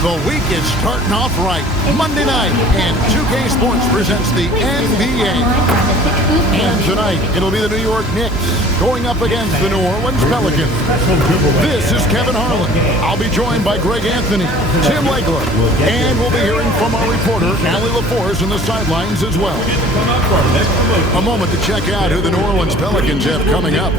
The week is starting off right. Monday night, and 2K Sports presents the NBA. And tonight, it'll be the New York Knicks going up against the New Orleans Pelicans. This is Kevin Harlan. I'll be joined by Greg Anthony, Tim Legler, and we'll be hearing from our reporter, Allie LaForce, on the sidelines as well. A moment to check out who the New Orleans Pelicans have coming up.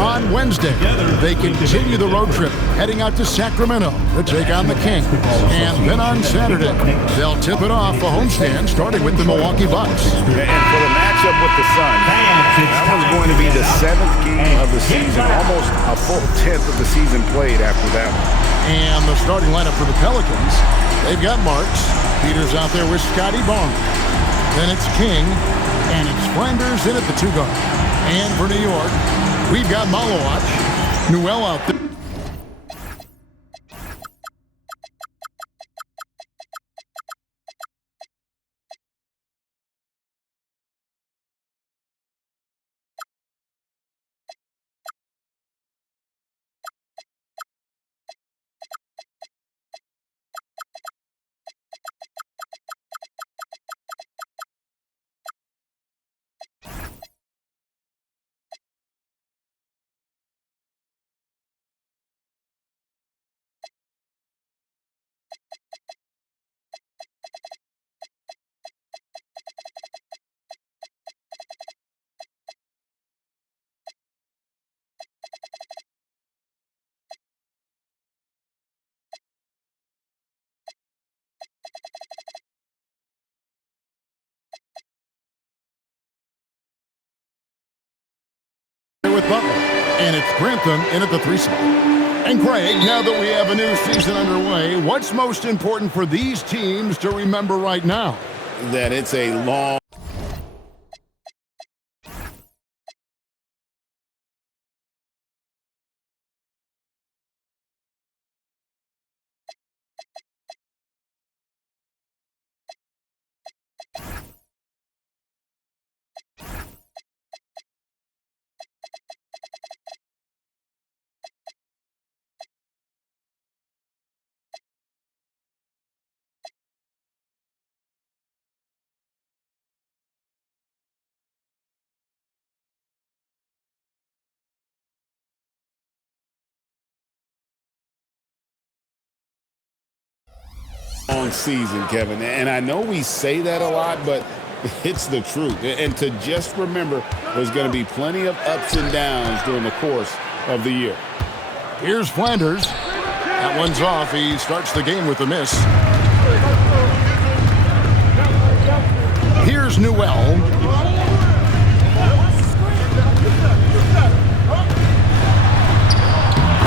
On Wednesday, they continue the road trip, heading out to Sacramento to take on the Kings. And then on Saturday, they'll tip it off a homestand, starting with the Milwaukee Bucks. And for the matchup with the Suns, that one's going to be the 7th game of the season, almost a full 10th of the season played after that one. And the starting lineup for the Pelicans, they've got Marks. Peters out there with Scotty Barnes. Then it's King, and it's Flanders in at the 2 guard. And for New York, we've got Malowacz, Newell out there. With Butler, and it's Grantham in at the 3 spot. And Craig, now that we have a new season underway, what's most important for these teams to remember right now? That it's a long season, Kevin. And I know we say that a lot, but it's the truth. And to just remember, there's going to be plenty of ups and downs during the course of the year. Here's Flanders. That one's off. He starts the game with a miss. Here's Newell.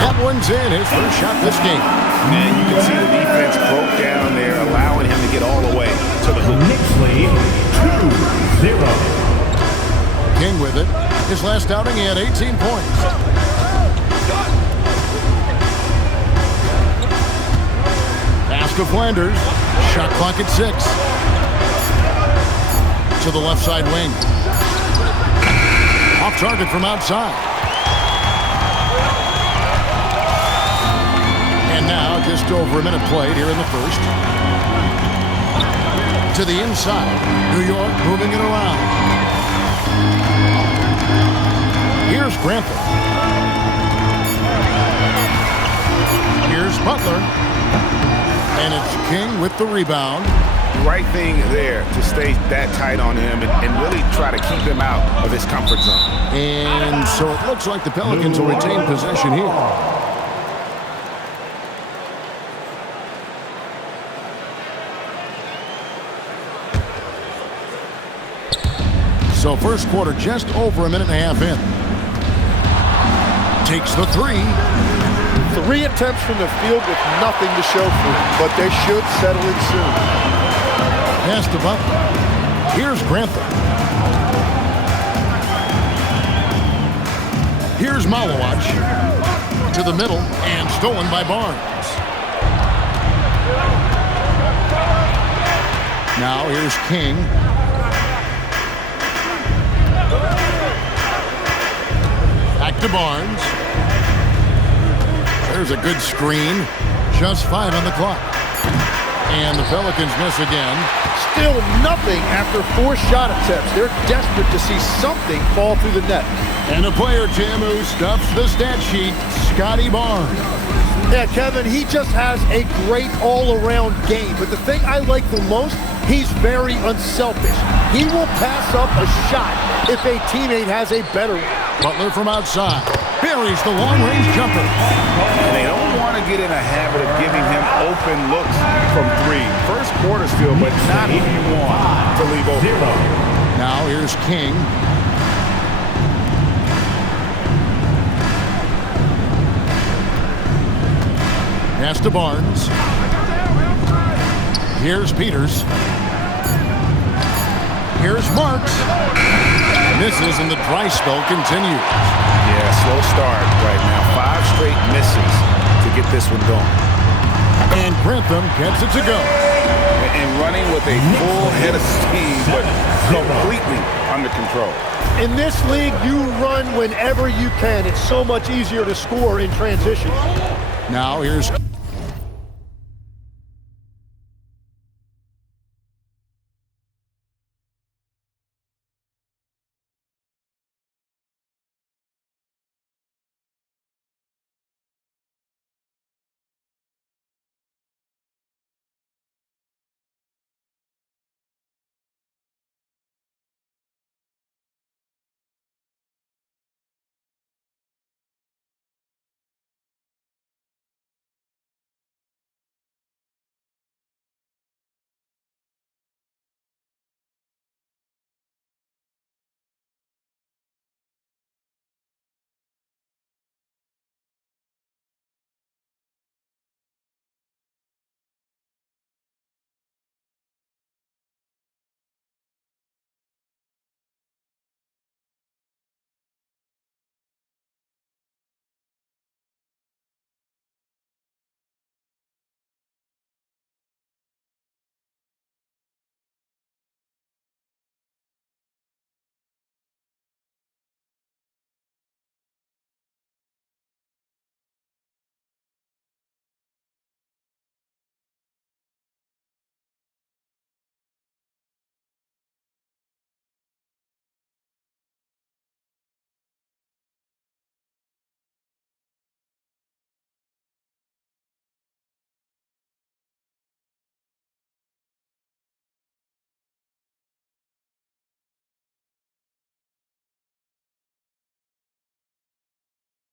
That one's in. His first shot this game. Man, you can see the defense broke down there, allowing him to get all the way to the hoop. Knicks lead 2-0. King with it. His last outing, he had 18 points. Pass to Flanders. Shot clock at 6. To the left side wing. Off target from outside. And now, just over a minute played here in the first. To the inside. New York moving it around. Here's Grantham. Here's Butler. And it's King with the rebound. Right thing there to stay that tight on him and really try to keep him out of his comfort zone. And so it looks like the Pelicans will retain possession here. So first quarter just over a minute and a half in. Takes the 3. 3 attempts from the field with nothing to show for it, but they should settle in soon. Pass to Butler. Here's Grantham. Here's Malowacz. To the middle and stolen by Barnes. Now here's King. Back to Barnes. There's a good screen. Just 5 on the clock. And the Pelicans miss again. Still nothing after 4 shot attempts. They're desperate to see something fall through the net. And a player, Tim, who stuffs the stat sheet, Scotty Barnes. Yeah, Kevin, he just has a great all-around game. But the thing I like the most, he's very unselfish. He will pass up a shot if a teammate has a better one. Butler from outside. Buries the long-range jumper. And they don't want to get in a habit of giving him open looks from 3. First quarter still, but not who you want to leave open. Now here's King. Pass to Barnes. Here's Peters. Here's Marks. Misses and the dry spell continues. Yeah, slow start right now. 5 straight misses to get this one going. And Grantham gets it to go. And running with a full head of steam, but completely under control. In this league, you run whenever you can. It's so much easier to score in transition. Now here's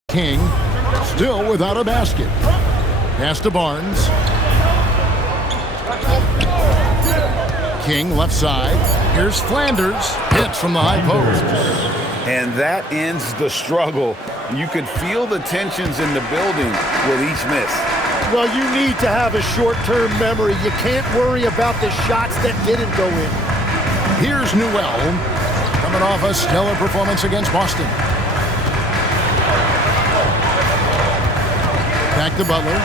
King, still without a basket. Pass to Barnes. King left side. Here's Flanders. Hits from the high post. And that ends the struggle. You could feel the tensions in the building with each miss. Well, you need to have a short-term memory. You can't worry about the shots that didn't go in. Here's Newell, coming off a stellar performance against Boston. Back to Butler.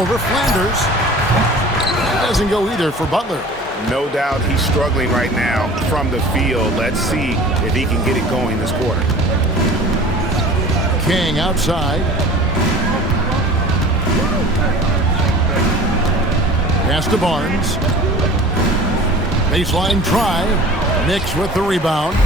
Over Flanders. That doesn't go either for Butler. No doubt he's struggling right now from the field. Let's see if he can get it going this quarter. King outside. Pass to Barnes. Baseline try. Knicks with the rebound.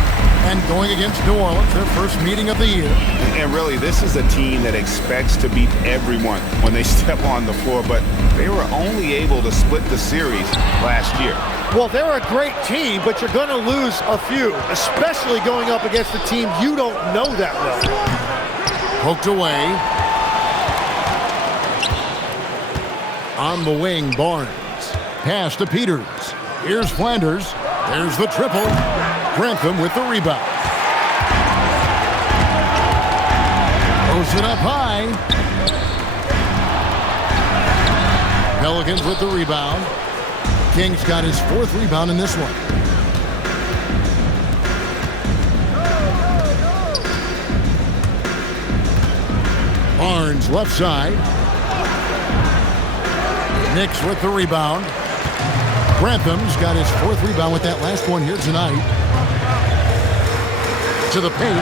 And going against New Orleans, their first meeting of the year. And really, this is a team that expects to beat everyone when they step on the floor, but they were only able to split the series last year. Well, they're a great team, but you're going to lose a few, especially going up against a team you don't know that well. Poked away. On the wing, Barnes. Pass to Peters. Here's Flanders. There's the triple. Grantham with the rebound. Throws it up high. Pelicans with the rebound. King's got his 4th rebound in this one. Barnes left side. Knicks with the rebound. Grantham's got his 4th rebound with that last one here tonight. To the paint.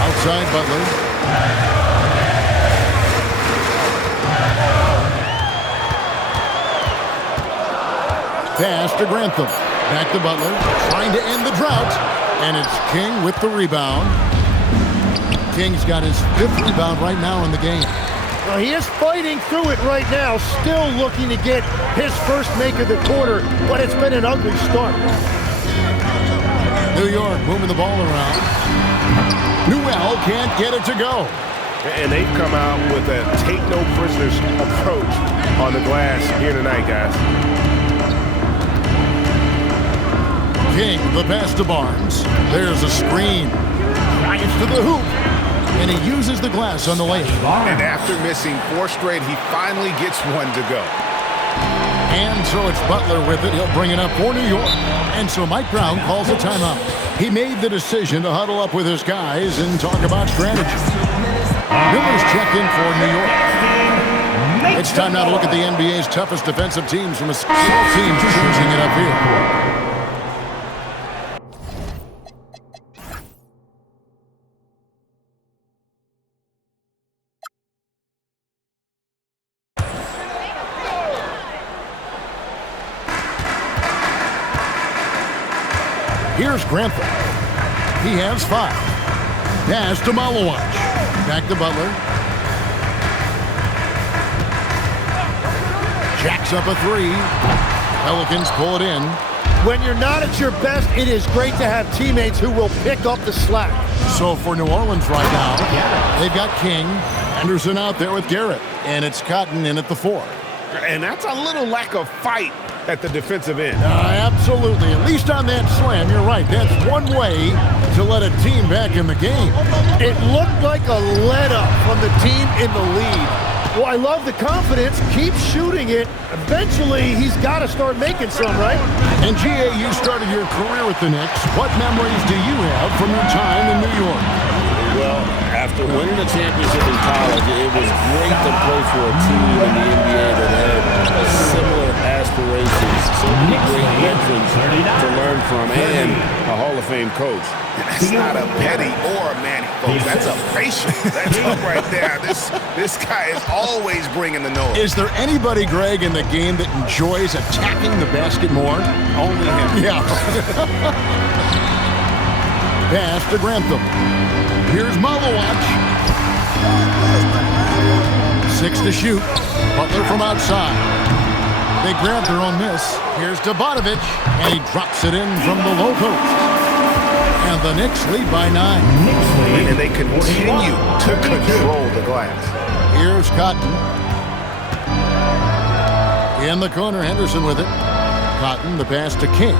Outside Butler. Pass to Grantham. Back to Butler. Trying to end the drought. And it's King with the rebound. King's got his 5th rebound right now in the game. Well, he is fighting through it right now, still looking to get his first make of the quarter, but it's been an ugly start. New York moving the ball around. Newell can't get it to go. And they've come out with a take-no-prisoners approach on the glass here tonight, guys. King, the pass to Barnes. There's a screen. Drives to the hoop. And he uses the glass on the layup. And after missing 4 straight, he finally gets one to go. And so it's Butler with it. He'll bring it up for New York. And so Mike Brown calls a timeout. He made the decision to huddle up with his guys and talk about strategy. Miller's checked in for New York. It's time now to look at the NBA's toughest defensive teams from a small team choosing it up here. Here's Grantham. He has 5. Pass to Malawach. Back to Butler. Jacks up a 3. Pelicans pull it in. When you're not at your best, it is great to have teammates who will pick up the slack. So for New Orleans right now, they've got King, Henderson out there with Garrett, and it's Cotton in at the 4. And that's a little lack of fight at the defensive end. Absolutely. At least on that slam, you're right. That's one way to let a team back in the game. It looked like a let-up from the team in the lead. Well, I love the confidence. Keep shooting it. Eventually, he's got to start making some, right? And G.A., you started your career with the Knicks. What memories do you have from your time in New York? Well, after winning a championship in college, it was great to play for a team in the NBA that had similar aspirations, so many great veterans to learn from, and a Hall of Fame coach. That's not a Petty or a Manny, folks. That's a facial. That's up right there. This guy is always bringing the noise. Is there anybody, Greg, in the game that enjoys attacking the basket more? Only him. Yeah. Pass to Grantham. Here's Malawach. 6 to shoot. Butler from outside. They grab their own miss. Here's to Bogdanovic, and he drops it in from the low post. And the Knicks lead by 9. And they continue to control the glass. Here's Cotton. In the corner, Henderson with it. Cotton, the pass to King.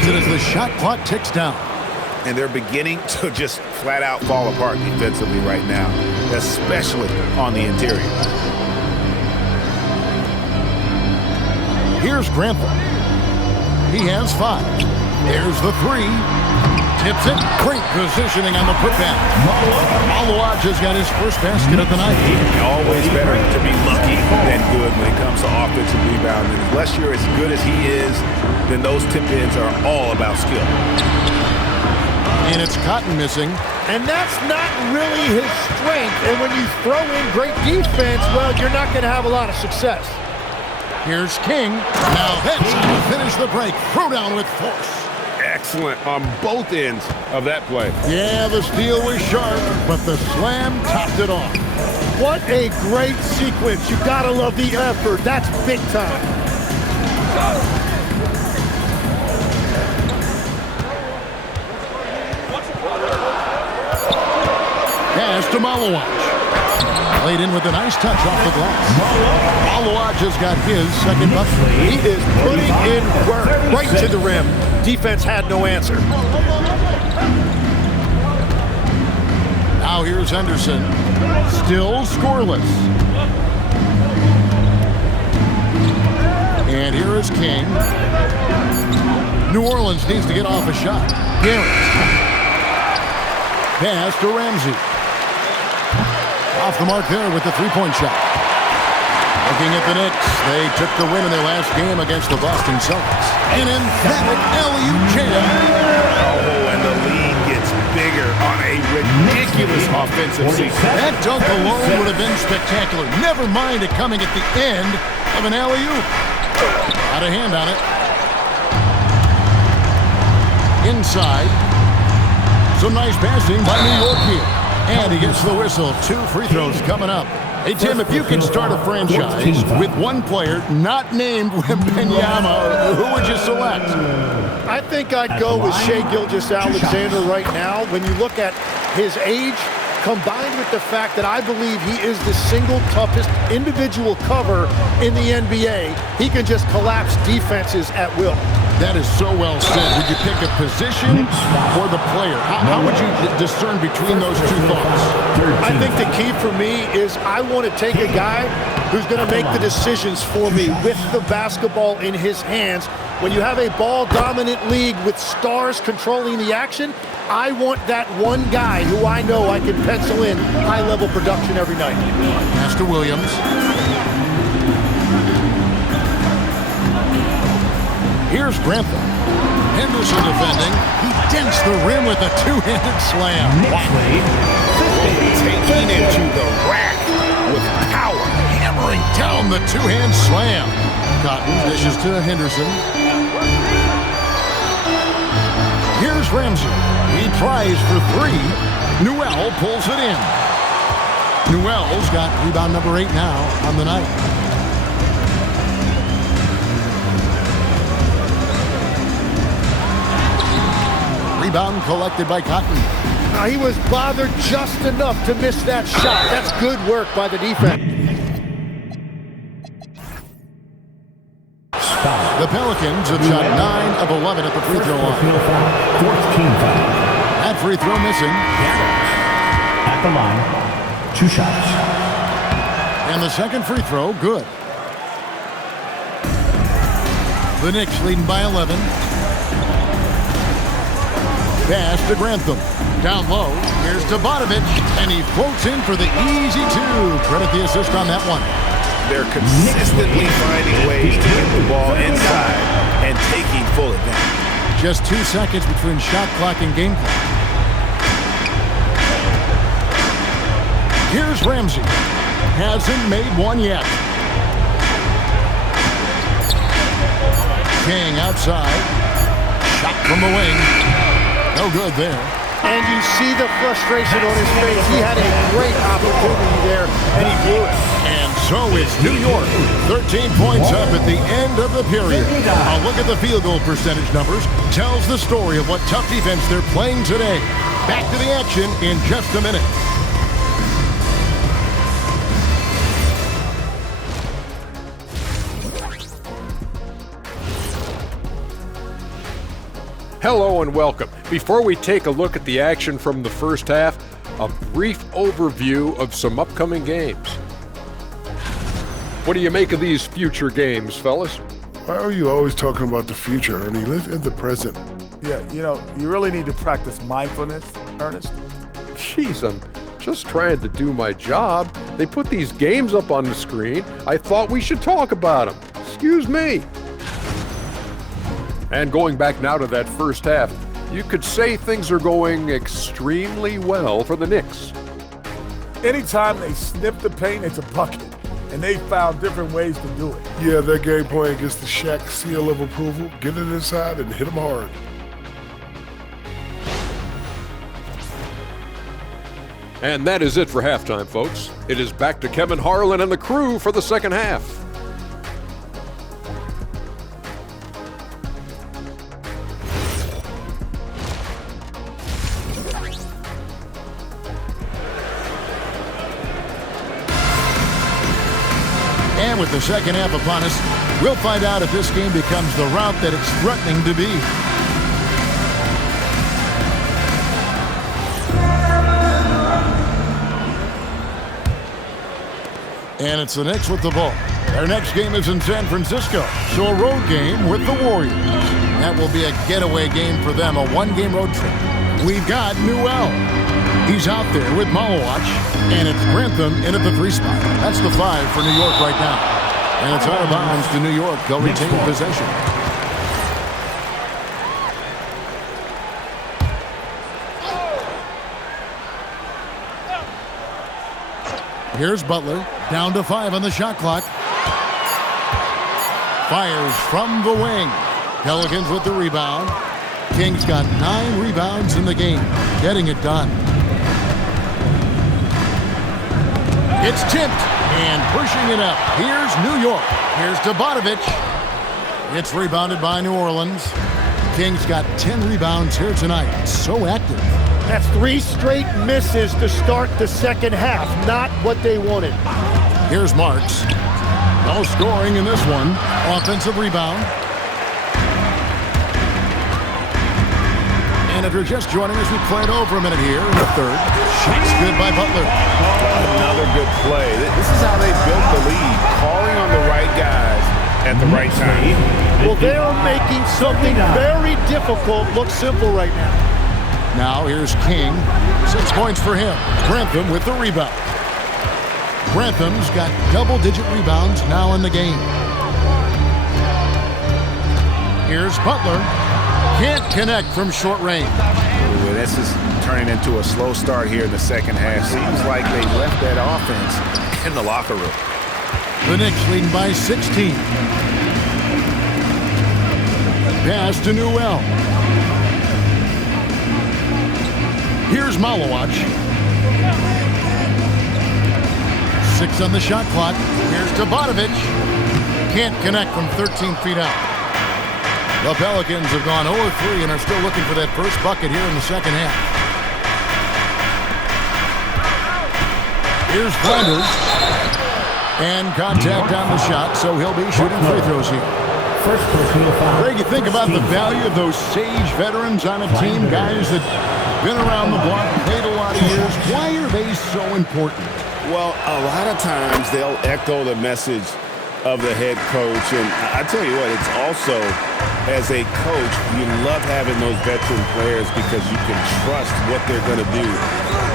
It as the shot clock ticks down. And they're beginning to just flat out fall apart defensively right now, especially on the interior. Here's Grantham. He has 5. There's the 3. Tips it. Great positioning on the putback. Malawach has got his first basket of the night. Always better to be lucky than good when it comes to offensive rebounding. Unless you're as good as he is, then those tip-ins are all about skill. And it's Cotton missing. And that's not really his strength. And when you throw in great defense, well, you're not going to have a lot of success. Here's King. Now that's how to finish the break. Throw down with force. Excellent on both ends of that play. Yeah, the steal was sharp, but the slam topped it off. What a great sequence. You gotta love the effort. That's big time. Pass to Malawach. Played in with a nice touch off the glass. Malawach has got his second bucket. He is putting in work right to the rim. Defense had no answer. Now here's Henderson. Still scoreless. And here is King. New Orleans needs to get off a shot. Garrett. Pass to Ramsey. Off the mark there with the three-point shot. Looking at the Knicks, they took the win in their last game against the Boston Celtics. An emphatic alley-oop jam. Oh, and the lead gets bigger on a ridiculous offensive season. That dunk alone would have been spectacular. Never mind it coming at the end of an alley-oop. Out of hand on it. Inside. Some nice passing by New York here. And he gets the whistle. 2 free throws coming up. Hey, Tim, if you could start a franchise with one player not named Wembanyama, who would you select? I think I'd go with Shai Gilgeous-Alexander right now. When you look at his age, combined with the fact that I believe he is the single toughest individual cover in the NBA, he can just collapse defenses at will. That is so well said. Would you pick a position or the player? How would you discern between those two thoughts? I think the key for me is I want to take a guy who's going to make the decisions for me with the basketball in his hands. When you have a ball-dominant league with stars controlling the action, I want that one guy who I know I can pencil in high-level production every night. Master Williams. Here's Grantham. Henderson defending. He dents the rim with a two-handed slam. Taking it to the rack with power. Hammering down the two-hand slam. Cotton dishes to Henderson. Here's Ramsey. He tries for 3. Newell pulls it in. Newell's got rebound number 8 now on the night. Rebound collected by Cotton. He was bothered just enough to miss that shot. That's good work by the defense. The Pelicans have shot 9 of 11 at the free throw line. That free throw missing. At the line, 2 shots. And the second free throw, good. The Knicks leading by 11. Pass to Grantham. Down low. Here's to Bogdanovic. And he floats in for the easy 2. Credit the assist on that one. They're consistently finding ways to get the ball inside and taking full advantage. Just 2 seconds between shot clock and game clock. Here's Ramsey. Hasn't made one yet. King outside. Shot from the wing. No good there. And you see the frustration on his face. He had a great opportunity there, and he blew it. And so is New York. 13 points up at the end of the period. A look at the field goal percentage numbers tells the story of what tough defense they're playing today. Back to the action in just a minute. Hello and welcome. Before we take a look at the action from the first half, a brief overview of some upcoming games. What do you make of these future games, fellas? Why are you always talking about the future, Ernie? Live in the present. Yeah, you really need to practice mindfulness, Ernest. Jeez, I'm just trying to do my job. They put these games up on the screen. I thought we should talk about them. Excuse me. And going back now to that first half, you could say things are going extremely well for the Knicks. Anytime they snip the paint, it's a bucket. And they found different ways to do it. Yeah, their game plan gets the Shaq seal of approval. Get it inside and hit them hard. And that is it for halftime, folks. It is back to Kevin Harlan and the crew for the second half. And with the second half upon us, we'll find out if this game becomes the route that it's threatening to be. And it's the Knicks with the ball. Their next game is in San Francisco, so a road game with the Warriors. That will be a getaway game for them, a one-game road trip. We've got Newell. He's out there with Malawach, and it's Grantham in at the 3 spot. That's the 5 for New York right now. And it's out of bounds to New York. They'll retain possession. Here's Butler, down to 5 on the shot clock. Fires from the wing. Pelicans with the rebound. Kings got 9 rebounds in the game, getting it done. It's tipped and pushing it up. Here's New York. Here's Dobotovic. It's rebounded by New Orleans. Kings got 10 rebounds here tonight. So active. That's 3 straight misses to start the second half. Not what they wanted. Here's Marks. No scoring in this one. Offensive rebound. And if you're just joining us, we played over a minute here in the third. Shot's good by Butler. Another good play. This is how they built the lead, calling on the right guys at the right time. Well, they are making something very difficult look simple right now. Now here's King. 6 points for him. Grantham with the rebound. Grantham's got double-digit rebounds now in the game. Here's Butler. Can't connect from short range. Ooh, this is turning into a slow start here in the second half. Seems like they left that offense in the locker room. The Knicks leading by 16. Pass to Newell. Here's Malowacz. 6 on the shot clock. Here's Dobotovic. Can't connect from 13 feet out. The Pelicans have gone 0-3 and are still looking for that first bucket here in the second half. Here's Flanders. And contact on the shot, so he'll be shooting free throws here. First personal foul. Greg, you think about the value of those sage veterans on a team, guys that been around the block, played a lot of years. Why are they so important? Well, a lot of times they'll echo the message of the head coach. And I tell you what, it's also, as a coach, you love having those veteran players because you can trust what they're going to do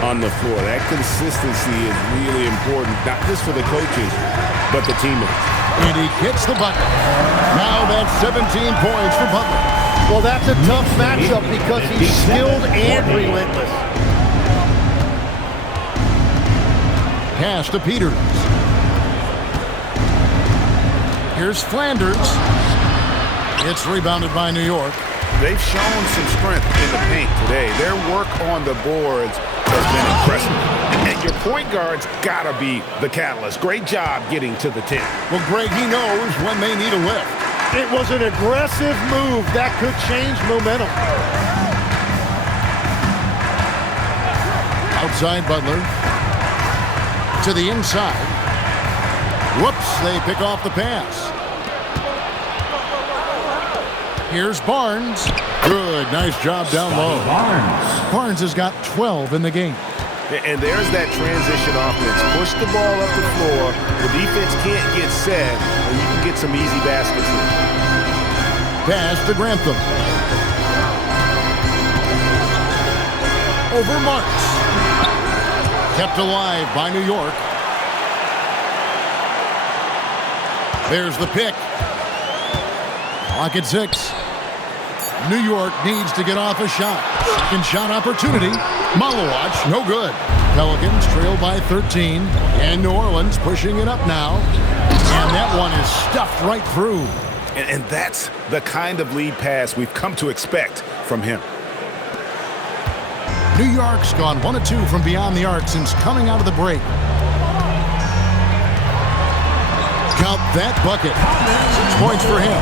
on the floor. That consistency is really important, not just for the coaches, but the teammates. And he gets the bucket. Now that's 17 points for Butler. Well, that's a tough matchup because he's skilled and relentless. Pass to Peters. Here's Flanders. It's rebounded by New York. They've shown some strength in the paint today. Their work on the boards has been impressive. And your point guard's got to be the catalyst. Great job getting to the 10. Well, Greg, he knows when they need a lift. It was an aggressive move that could change momentum. Outside Butler. To the inside. Whoops, they pick off the pass. Here's Barnes. Good, nice job down low. Barnes has got 12 in the game. And there's that transition offense. Push the ball up the floor. The defense can't get set, and you can get some easy baskets here. Pass to Grantham. Over Marks. Kept alive by New York. There's the pick. Clock at 6. New York needs to get off a shot. Second shot opportunity. Malowacz, no good. Pelicans trail by 13. And New Orleans pushing it up now. And that one is stuffed right through. And that's the kind of lead pass we've come to expect from him. New York's gone 1 of 2 from beyond the arc since coming out of the break. Count that bucket. 6 points for him.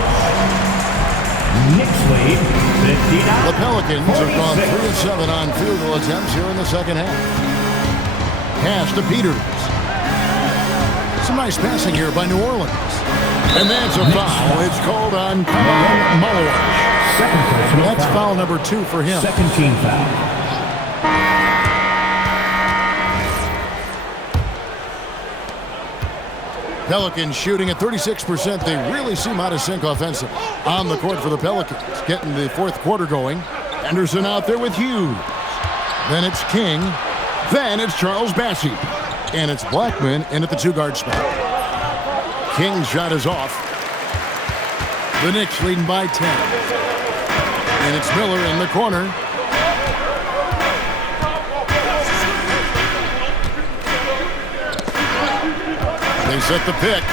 Knicks lead, 59. The Pelicans have gone 3 of 7 on field goal attempts here in the second half. Pass to Peters. Some nice passing here by New Orleans. And that's a foul. It's called on Malowacz. That's foul number 2 for him. Second team foul. Pelicans shooting at 36%. They really seem out of sync offensive. On the court for the Pelicans. Getting the fourth quarter going. Henderson out there with Hughes. Then it's King. Then it's Charles Bassey. And it's Blackman in at the 2-guard spot. King's shot is off. The Knicks leading by 10. And it's Miller in the corner. They set the pick.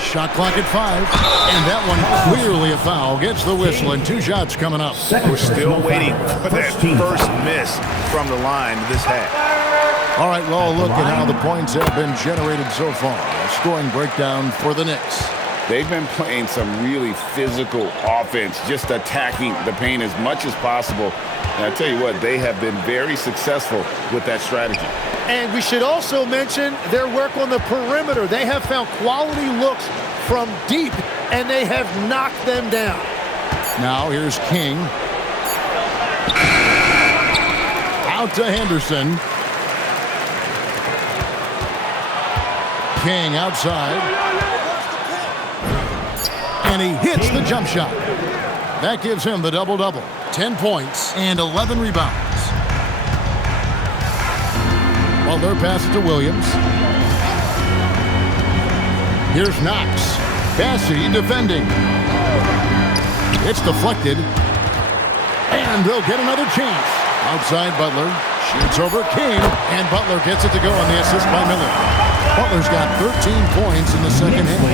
Shot clock at 5. And that one clearly a foul. Gets the whistle and 2 shots coming up. We're still waiting for that first miss from the line this half. All right, well, look at how the points have been generated so far. A scoring breakdown for the Knicks. They've been playing some really physical offense, just attacking the paint as much as possible. And I tell you what, they have been very successful with that strategy. And we should also mention their work on the perimeter. They have found quality looks from deep, and they have knocked them down. Now here's King. Out to Henderson. King outside. And he hits the jump shot. That gives him the double-double. 10 points and 11 rebounds. Butler passes to Williams. Here's Knox. Bassey defending. It's deflected. And they'll get another chance. Outside Butler. Shoots over King. And Butler gets it to go on the assist by Miller. Butler's got 13 points in the second half.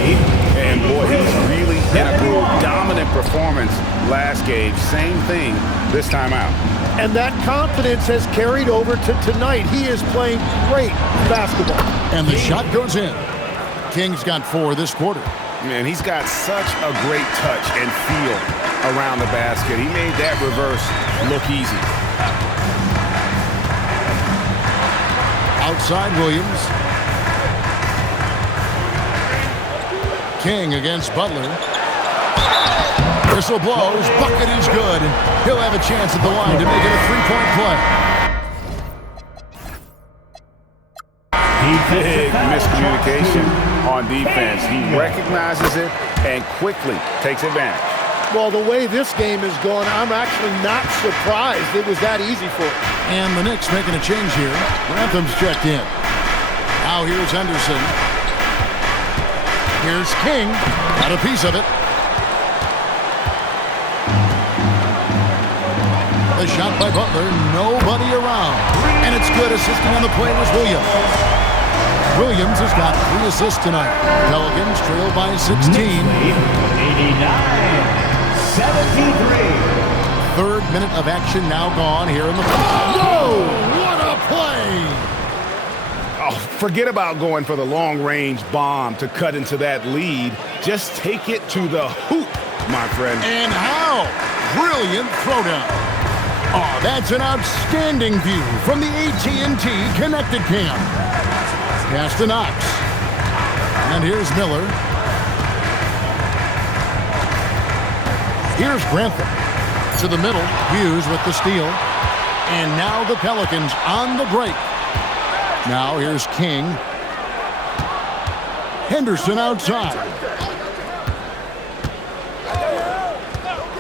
And boy, he's really in a groove. Dominant performance last game. Same thing this time out. And that confidence has carried over to tonight. He is playing great basketball. And the shot goes in. King's got 4 this quarter. Man, he's got such a great touch and feel around the basket. He made that reverse look easy. Outside Williams. King against Butler. Whistle blows. Bucket is good. He'll have a chance at the line to make it a 3-point play. Big miscommunication on defense. He recognizes it and quickly takes advantage. Well, the way this game is going, I'm actually not surprised it was that easy for him. And the Knicks making a change here. Rantham's checked in. Now here's Henderson. Here's King. Got a piece of it. The shot by Butler. Nobody around. And it's good. Assisting on the play was Williams. Williams has got 3 assists tonight. Pelicans trail by 16. 89-73. Third minute of action now gone here in the fourth. Whoa! What a play! Oh, forget about going for the long-range bomb to cut into that lead. Just take it to the hoop, my friend. And how? Brilliant throwdown. Oh, that's an outstanding view from the AT&T Connected Cam. Pass to Knox. And here's Miller. Here's Grantham. To the middle. Hughes with the steal. And now the Pelicans on the break. Now here's King. Henderson outside.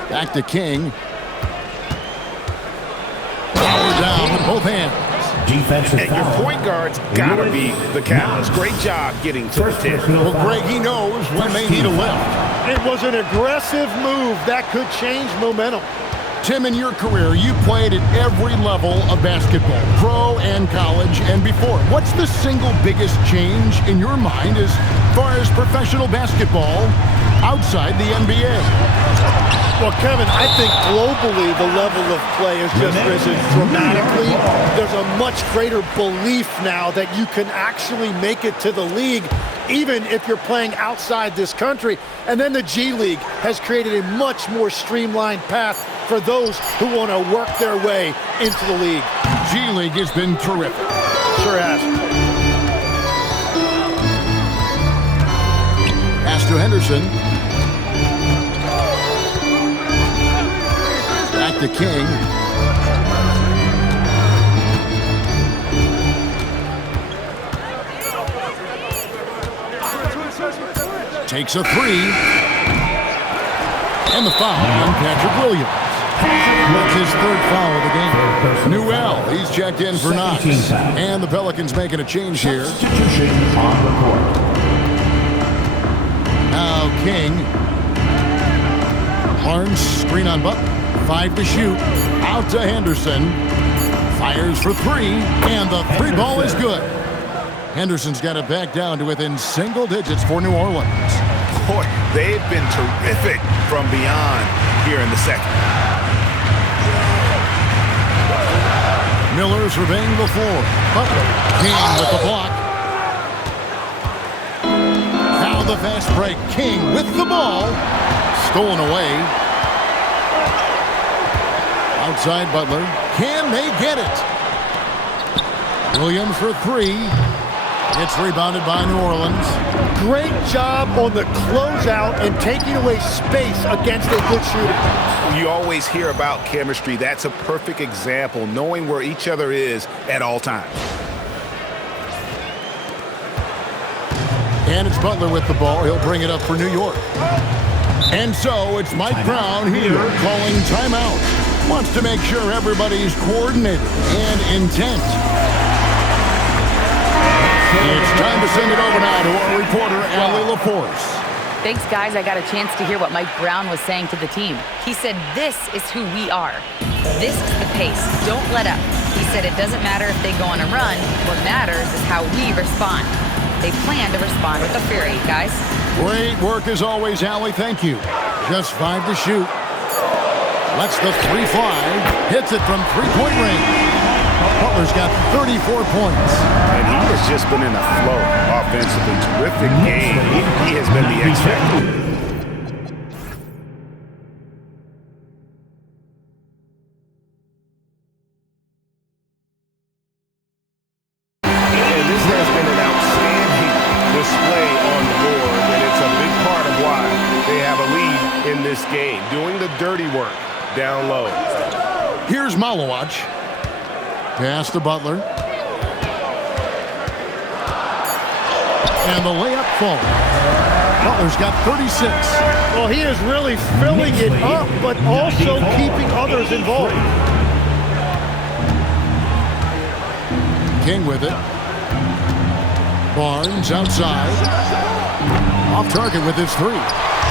Back to King. Power down with both hands. Defensive And your foul. point guard's got to be the catalyst. Great job getting to the tip. Well, Greg, he knows when they need a lift. It was an aggressive move that could change momentum. Tim, in your career, you played at every level of basketball, pro and college and before. What's the single biggest change in your mind as far as professional basketball outside the NBA? Well, Kevin, I think globally the level of play has just risen dramatically. There's a much greater belief now that you can actually make it to the league, even if you're playing outside this country. And then the G League has created a much more streamlined path for those who want to work their way into the league. G League has been terrific. Sure has. Pass to Henderson. Back to King. Takes a 3. And the foul on Patrick Williams. That's his 3rd foul of the game. Newell, he's checked in for Knox. And the Pelicans making a change here. Substitution on the court. Now King. Barnes, screen on Butler. 5 to shoot. Out to Henderson. Fires for 3. And the 3 ball is good. Henderson's got it back down to within single digits for New Orleans. Boy, they've been terrific from beyond here in the second. Miller surveying the floor. Butler, King with the block. Now the fast break. King with the ball. Stolen away. Outside Butler. Can they get it? Williams for three. It's rebounded by New Orleans. Great job on the closeout and taking away space against a good shooter. You always hear about chemistry. That's a perfect example, knowing where each other is at all times. And it's Butler with the ball. He'll bring it up for New York. And so it's Mike Brown here calling timeout. Wants to make sure everybody's coordinated and intent. It's time to send it over now to our reporter, Allie LaForce. Thanks, guys. I got a chance to hear what Mike Brown was saying to the team. He said, this is who we are. This is the pace. Don't let up. He said it doesn't matter if they go on a run. What matters is how we respond. They plan to respond with a fury, guys. Great work as always, Allie. Thank you. Just 5 to shoot. Lets the three fly. Hits it from three-point range. Butler's got 34 points. And he has just been in a flow offensively. Terrific game. He has been the X factor. And this has been an outstanding display on the board, and it's a big part of why they have a lead in this game, doing the dirty work down low. Here's Malawach. Pass to Butler. And the layup falls. Butler's got 36. Well, he is really filling it up, but also keeping others involved. King with it. Barnes outside. Off target with his three.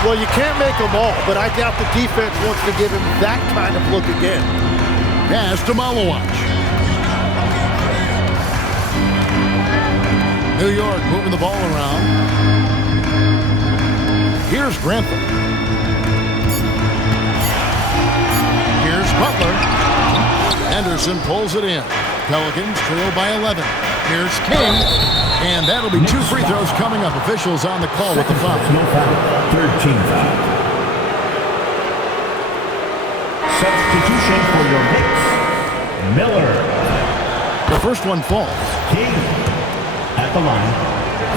Well, you can't make them all, but I doubt the defense wants to give him that kind of look again. Pass to Malawach. New York moving the ball around. Here's Grantham. Here's Butler. Henderson pulls it in. Pelicans trail by 11. Here's King. And that'll be 2 free throws coming up. Officials on the call with the foul. 13 foul. Substitution for your Knicks. Miller. The first one falls. King. At the line,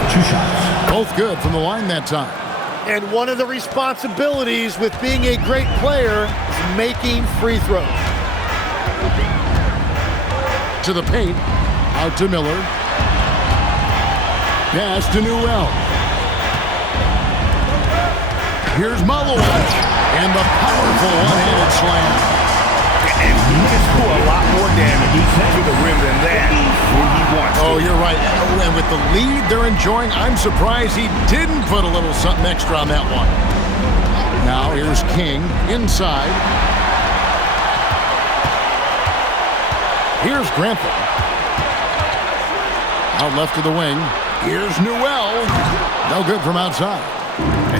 2 shots. Both good from the line that time. And one of the responsibilities with being a great player is making free throws. To the paint. Out to Miller. Pass to Newell. Here's Malawach. And the powerful one-handed slam. And he can do a lot more damage to the rim than that when he wants to. Oh, you're right. And with the lead they're enjoying, I'm surprised he didn't put a little something extra on that one. Now here's King inside. Here's Grantham. Out left to the wing. Here's Newell. No good from outside.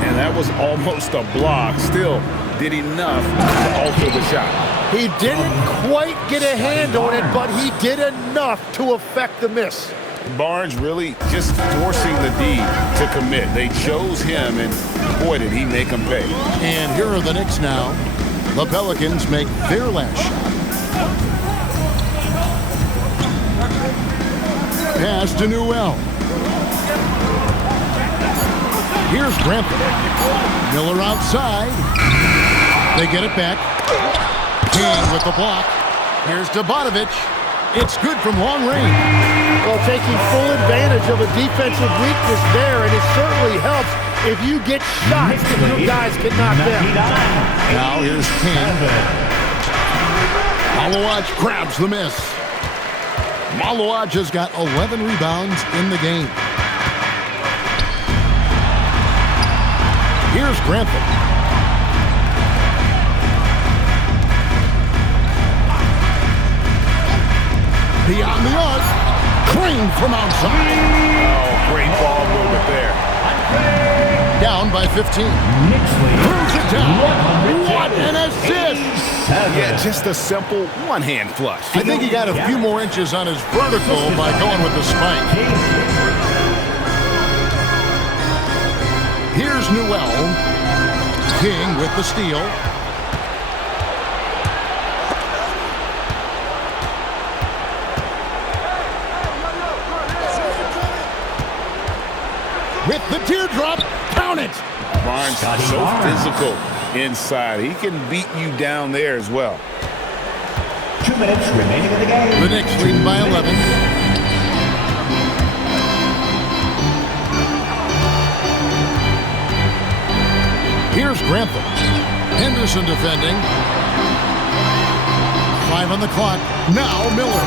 And that was almost a block. Still did enough to alter the shot. He didn't quite get a hand on it, but he did enough to affect the miss. Barnes really just forcing the D to commit. They chose him, and boy, did he make them pay. And here are the Knicks now. The Pelicans make their last shot. Pass to Newell. Here's Grantham. Miller outside. They get it back. King with the block. Here's Dobatovich. It's good from long range. Well, taking full advantage of a defensive weakness there, and it certainly helps if you get shots that you guys can knock down. Now here's King. Malawach grabs the miss. Malawach has got 11 rebounds in the game. Here's Grantham. Beyond the arc. Drained from outside. Oh, great ball movement there. Down by 15. Throws it down. What an assist! Yeah, just a simple one-hand flush. I think he got a few more inches on his vertical by going with the spike. Here's Newell. King with the steal. With the teardrop, count it! Barnes so physical inside. He can beat you down there as well. 2 minutes remaining in the game. The Knicks leading by 11. Here's Grantham. Henderson defending. 5 on the clock. Now Miller.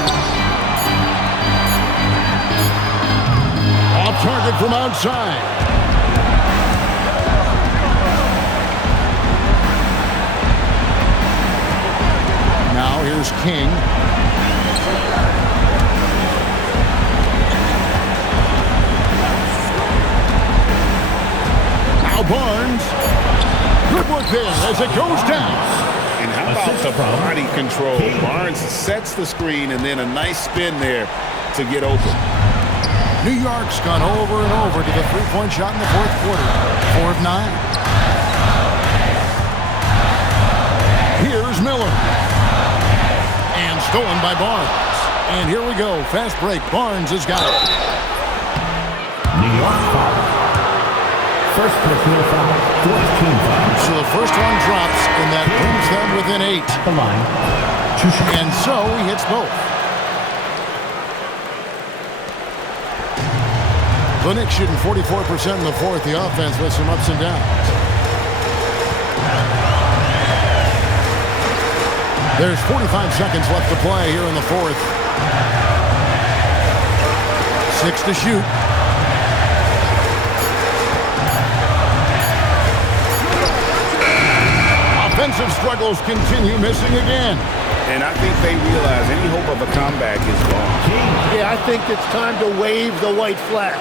Off target from outside. Now here's King. Now Barnes. Good work there as it goes down. And how about the body control? Barnes sets the screen and then a nice spin there to get open. New York's gone over and over to the three-point shot in the fourth quarter. 4 of 9. Here's Miller. And stolen by Barnes. And here we go. Fast break. Barnes has got it. New York foul. First personal foul. Fourth team foul. So the first one drops, and that brings them within 8. At the line. And so he hits both. The Knicks shooting 44% in the fourth. The offense with some ups and downs. There's 45 seconds left to play here in the fourth. 6 to shoot. Offensive struggles continue, missing again. And I think they realize any hope of a comeback is gone. Yeah, I think it's time to wave the white flag.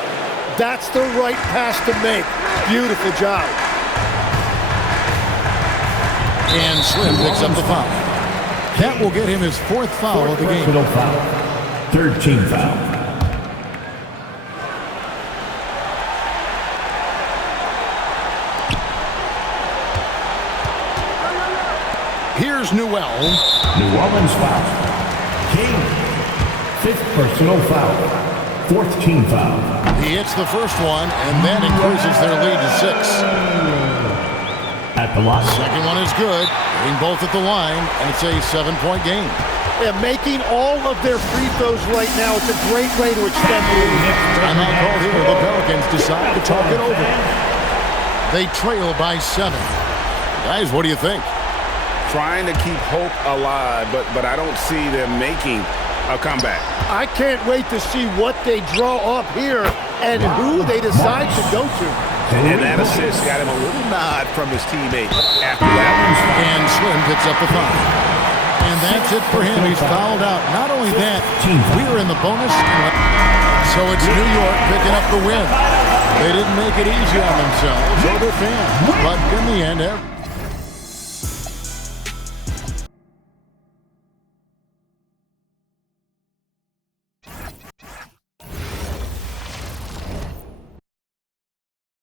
That's the right pass to make. Beautiful job. And Slim picks up the foul. That will get him his fourth foul of the game. Foul. Third team foul. Here's Newell. New Orleans foul. King. Fifth personal foul. Fourth team foul. He hits the first one, and that increases their lead to 6. At the line. Second one is good. Hitting both at the line, and it's a 7-point game. Yeah, making all of their free throws right now. It's a great way to extend the lead. Timeout called here. The Pelicans decide to talk it over. They trail by 7. Guys, what do you think? Trying to keep hope alive, but I don't see them making a comeback. I can't wait to see what they draw up here and who they decide to go to. And that assist got him a little nod from his teammate after that one. And Slim picks up the foul. And that's it for him. He's fouled out. Not only that, we are in the bonus. So it's New York picking up the win. They didn't make it easy on themselves or their fans. But in the end,